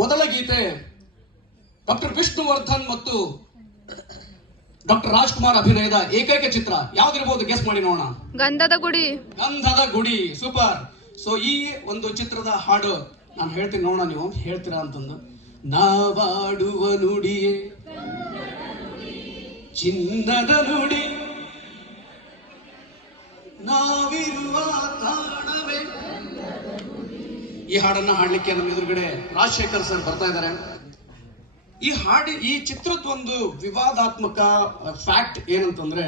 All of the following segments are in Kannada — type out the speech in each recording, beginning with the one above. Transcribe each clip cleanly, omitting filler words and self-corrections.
ಮೊದಲ ಗೀತೆ ಡಾಕ್ಟರ್ ವಿಷ್ಣುವರ್ಧನ್ ಮತ್ತು ಡಾಕ್ಟರ್ ರಾಜ್ಕುಮಾರ್ ಅಭಿನಯದ ಏಕೈಕ ಚಿತ್ರ ಯಾವ್ದಿರಬಹುದು ಗೆಸ್ ಮಾಡಿ ನೋಡೋಣ. ಗಂಧದ ಗುಡಿ. ಗಂಧದ ಗುಡಿ, ಸೂಪರ್. ಸೊ ಈ ಒಂದು ಚಿತ್ರದ ಹಾಡು ನಾನು ಹೇಳ್ತೀನಿ, ನೋಡೋಣ ನೀವು ಹೇಳ್ತೀರಾ ಅಂತಂದು. ನಾವಾಡುವ ನುಡಿಯೇ ಚಿನ್ನದ ನುಡಿ, ನಾವಿರುವ ತಾಣವೇ. ಈ ಹಾಡನ್ನ ಹಾಡ್ಲಿಕ್ಕೆ ನಮ್ಮ ಎದುರುಗಡೆ ರಾಜಶೇಖರ್ ಸರ್ ಬರ್ತಾ ಇದ್ದಾರೆ. ಈ ಚಿತ್ರದ ಒಂದು ವಿವಾದಾತ್ಮಕ ಫ್ಯಾಕ್ಟ್ ಏನಂತಂದ್ರೆ,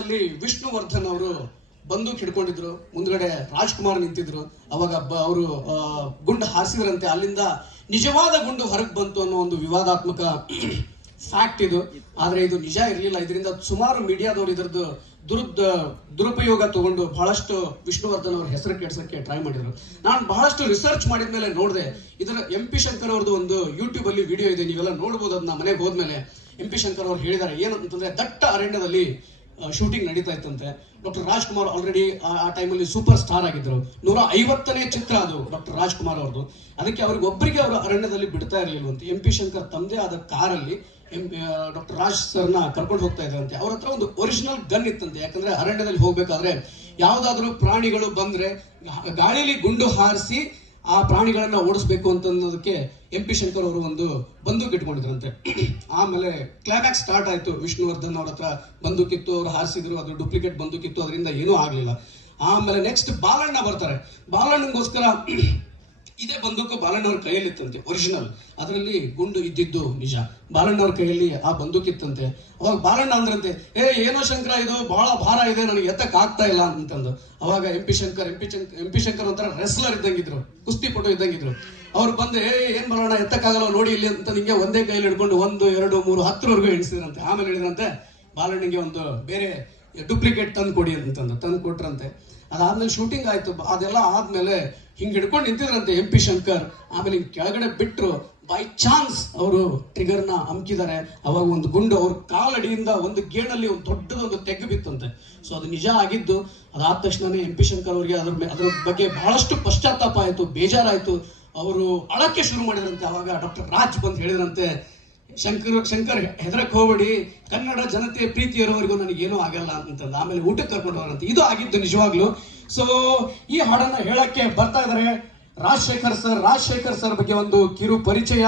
ಅಲ್ಲಿ ವಿಷ್ಣುವರ್ಧನ್ ಅವರು ಬಂದೂಕ್ ಹಿಡ್ಕೊಂಡಿದ್ರು, ಮುಂದ್ಗಡೆ ರಾಜ್ಕುಮಾರ್ ನಿಂತಿದ್ರು. ಅವಾಗ ಅವರು ಗುಂಡು ಹಾರಿಸಿದ್ರಂತೆ, ಅಲ್ಲಿಂದ ನಿಜವಾದ ಗುಂಡು ಹೊರಗೆ ಬಂತು ಅನ್ನೋ ಒಂದು ವಿವಾದಾತ್ಮಕ ಫ್ಯಾಕ್ಟ್ ಇದು. ಆದ್ರೆ ಇದು ನಿಜ ಇರಲಿಲ್ಲ. ಇದರಿಂದ ಸುಮಾರು ಮೀಡಿಯಾದವರು ಇದರದ್ದು ದುರುಪಯೋಗ ತಗೊಂಡು ಬಹಳಷ್ಟು ವಿಷ್ಣುವರ್ಧನ್ ಅವ್ರ ಹೆಸರು ಕೆಡ್ಸಕ್ಕೆ ಟ್ರೈ ಮಾಡಿದ್ರು. ನಾನು ಬಹಳಷ್ಟು ರಿಸರ್ಚ್ ಮಾಡಿದ್ಮೇಲೆ ನೋಡಿದೆ, ಇದರ MP ಶಂಕರ್ ಅವ್ರದ್ದು ಒಂದು ಯೂಟ್ಯೂಬ್ ಅಲ್ಲಿ ವಿಡಿಯೋ ಇದೆ, ನೀವೆಲ್ಲ ನೋಡ್ಬೋದು. ಅದನ್ನ ಮನೆಗೆ ಹೋದ್ಮೇಲೆ MP ಶಂಕರ್ ಅವ್ರು ಹೇಳಿದ್ದಾರೆ ಏನಂತಂದ್ರೆ, ದಟ್ಟ ಅರಣ್ಯದಲ್ಲಿ ಶೂಟಿಂಗ್ ನಡೀತಾ ಇತ್ತಂತೆ. ಡಾಕ್ಟರ್ ರಾಜ್ಕುಮಾರ್ ಆಲ್ರೆಡಿ ಆ ಟೈಮಲ್ಲಿ ಸೂಪರ್ ಸ್ಟಾರ್ ಆಗಿದ್ರು. 150ನೇ ಚಿತ್ರ ಅದು ಡಾಕ್ಟರ್ ರಾಜ್ಕುಮಾರ್ ಅವ್ರದ್ದು. ಅದಕ್ಕೆ ಅವ್ರಿಗೆ ಒಬ್ಬರಿಗೆ ಅವರು ಅರಣ್ಯದಲ್ಲಿ ಬಿಡ್ತಾ ಇರಲಿಲ್ಲವಂತೆ. MP ಶಂಕರ್ ತಮ್ಮದೇ ಆದ ಕಾರಲ್ಲಿ ಡಾಕ್ಟರ್ ರಾಜ್ ಸರ್ನ ಕರ್ಕೊಂಡು ಹೋಗ್ತಾ ಇದ್ರಂತೆ. ಅವ್ರ ಹತ್ರ ಒಂದು ಒರಿಜಿನಲ್ ಗನ್ ಇತ್ತಂತೆ. ಯಾಕಂದ್ರೆ ಅರಣ್ಯದಲ್ಲಿ ಹೋಗ್ಬೇಕಾದ್ರೆ ಯಾವ್ದಾದ್ರು ಪ್ರಾಣಿಗಳು ಬಂದ್ರೆ ಗಾಳಿಲಿ ಗುಂಡು ಹಾರಿಸಿ ಆ ಪ್ರಾಣಿಗಳನ್ನ ಓಡಿಸ್ಬೇಕು ಅಂತನ್ನೋದಕ್ಕೆ MP ಶಂಕರ್ ಅವರು ಒಂದು ಬಂದೂಕ್ ಇಟ್ಕೊಂಡಿದ್ರಂತೆ. ಆಮೇಲೆ ಕ್ಲೈಮ್ಯಾಕ್ಸ್ ಸ್ಟಾರ್ಟ್ ಆಯ್ತು. ವಿಷ್ಣುವರ್ಧನ್ ಅವ್ರ ಹತ್ರ ಬಂದೂಕಿತ್ತು, ಅವ್ರು ಹಾರಿಸಿದ್ರು, ಅದು ಡೂಪ್ಲಿಕೇಟ್ ಬಂದೂಕಿತ್ತು, ಅದರಿಂದ ಏನೂ ಆಗ್ಲಿಲ್ಲ. ಆಮೇಲೆ ನೆಕ್ಸ್ಟ್ ಬಾಲಣ್ಣ ಬರ್ತಾರೆ. ಬಾಲಣ್ಣಗೋಸ್ಕರ ಇದೇ ಬಂದೂಕು ಬಾಲಣ್ಣವ್ರ ಕೈಯಲ್ಲಿ ಇತ್ತಂತೆ, ಒರಿಜಿನಲ್. ಅದರಲ್ಲಿ ಗುಂಡು ಇದ್ದಿದ್ದು ನಿಜ. ಬಾಲಣ್ಣವ್ರ ಕೈಯಲ್ಲಿ ಆ ಬಂದೂಕಿತ್ತಂತೆ. ಅವಾಗ ಬಾಲಣ್ಣ ಅಂದ್ರಂತೆ, ಏನೋ ಶಂಕರ, ಇದು ಬಹಳ ಭಾರ ಇದೆ, ನನಗೆ ಎತ್ತಕ್ ಆಗ್ತಾ ಇಲ್ಲ ಅಂತಂದು. ಅವಾಗ MP ಶಂಕರ್ ಒಂಥರ ರೆಸ್ಲರ್ ಇದ್ದಂಗಿದ್ರು, ಕುಸ್ತಿಪಟು ಇದ್ದಂಗಿದ್ರು. ಅವ್ರು ಬಂದು ಏನ್ ಬಾಲಣ್ಣ ಎತ್ತಕ್ಕಾಗಲ್ಲ ನೋಡಿ ಇಲ್ಲಿ ಅಂತ ನಿಂಗೆ ಒಂದೇ ಕೈಯಲ್ಲಿ ಹಿಡ್ಕೊಂಡು 1, 2, 3, 10ವರೆಗೂ ಎಣಿಸಿದ್ರಂತೆ. ಆಮೇಲೆ ಹೇಳಿದ್ರಂತೆ ಬಾಲಣ್ಣಗೆ ಒಂದು ಬೇರೆ ಡೂಪ್ಲಿಕೇಟ್ ತಂದು ಕೊಡಿ ಅಂತಂದು ತಂದು ಕೊಟ್ರಂತೆ. ಅದಾದ್ಮೇಲೆ ಶೂಟಿಂಗ್ ಆಯ್ತು. ಅದೆಲ್ಲ ಆದ್ಮೇಲೆ ಹಿಂಗ್ ಹಿಡ್ಕೊಂಡು ನಿಂತಿದ್ರಂತೆ MP ಶಂಕರ್. ಆಮೇಲೆ ಹಿಂಗ್ ಕೆಳಗಡೆ ಬಿಟ್ರು, ಬೈ ಚಾನ್ಸ್ ಅವರು ಟ್ರಿಗರ್ನ ಅಮ್ಕಿದ್ದಾರೆ. ಅವಾಗ ಒಂದು ಗುಂಡು ಅವ್ರ ಕಾಲಡಿಯಿಂದ ಒಂದು ಗೇಣಲ್ಲಿ ಒಂದು ದೊಡ್ಡದೊಂದು ತೆಗ್ಗು ಬಿತ್ತಂತೆ. ಸೊ ಅದು ನಿಜ ಆಗಿದ್ದು. ಅದಾದ ತಕ್ಷಣನೇ MP ಶಂಕರ್ ಅವ್ರಿಗೆ ಅದ್ರ ಬಗ್ಗೆ ಬಹಳಷ್ಟು ಪಶ್ಚಾತ್ತಾಪ ಆಯ್ತು, ಬೇಜಾರಾಯ್ತು. ಅವರು ಅಳಕ್ಕೆ ಶುರು ಮಾಡಿದ್ರಂತೆ. ಅವಾಗ ಡಾಕ್ಟರ್ ರಾಜ್ ಬಂದು ಹೇಳಿದ್ರಂತೆ, ಶಂಕರ್ ಹೆದರಕ್ ಹೋಗ್ಬೇಡಿ, ಕನ್ನಡ ಜನತೆಯ ಪ್ರೀತಿ ಇರೋವರೆಗೂ ನನಗೇನೂ ಆಗಲ್ಲ ಅಂತಂದು. ಆಮೇಲೆ ಊಟಕ್ಕೆ ಕರ್ಕೊಂಡು ಹೋಗ್ರಂತೆ. ಇದು ಆಗಿದ್ದು ನಿಜವಾಗ್ಲು. ಸೊ ಈ ಹಾಡನ್ನ ಹೇಳಕ್ಕೆ ಬರ್ತಾ ಇದಾರೆ ರಾಜಶೇಖರ್ ಸರ್. ರಾಜಶೇಖರ್ ಸರ್ ಬಗ್ಗೆ ಒಂದು ಕಿರು ಪರಿಚಯ.